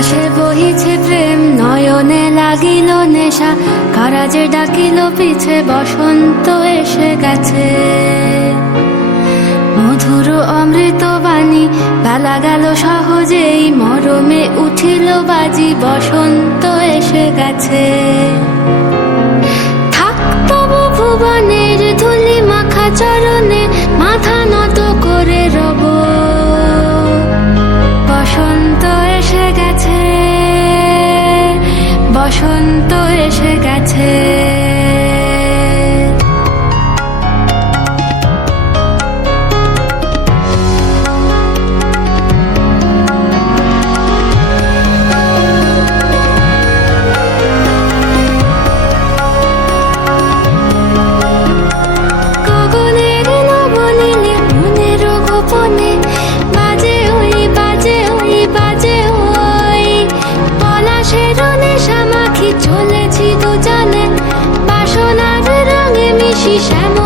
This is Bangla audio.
বাতাসে বহিছে প্রেম, নয়নে লাগিল নেশা, কারাজে ডাকিল পিছে, বসন্ত এসে গেছে। মধুর অমৃত বাণী, বেলা গেল সহজেই, মরমে উঠিল বাজি, বসন্ত এসে গেছে। থাক তবু ভুবনের ধুলি মাখা চরণে, মাথা নত করে রব। বসন্ত এসে গেছে, বসন্ত এসে গেছে। গগনের নবনীলে মনের গোপনে, বাজে ওই বাজে ওই বাজে ওই, পলাশের নেশা মাখি চলেছি দুজনে, বাসনার রঙে মিশি শ্যাম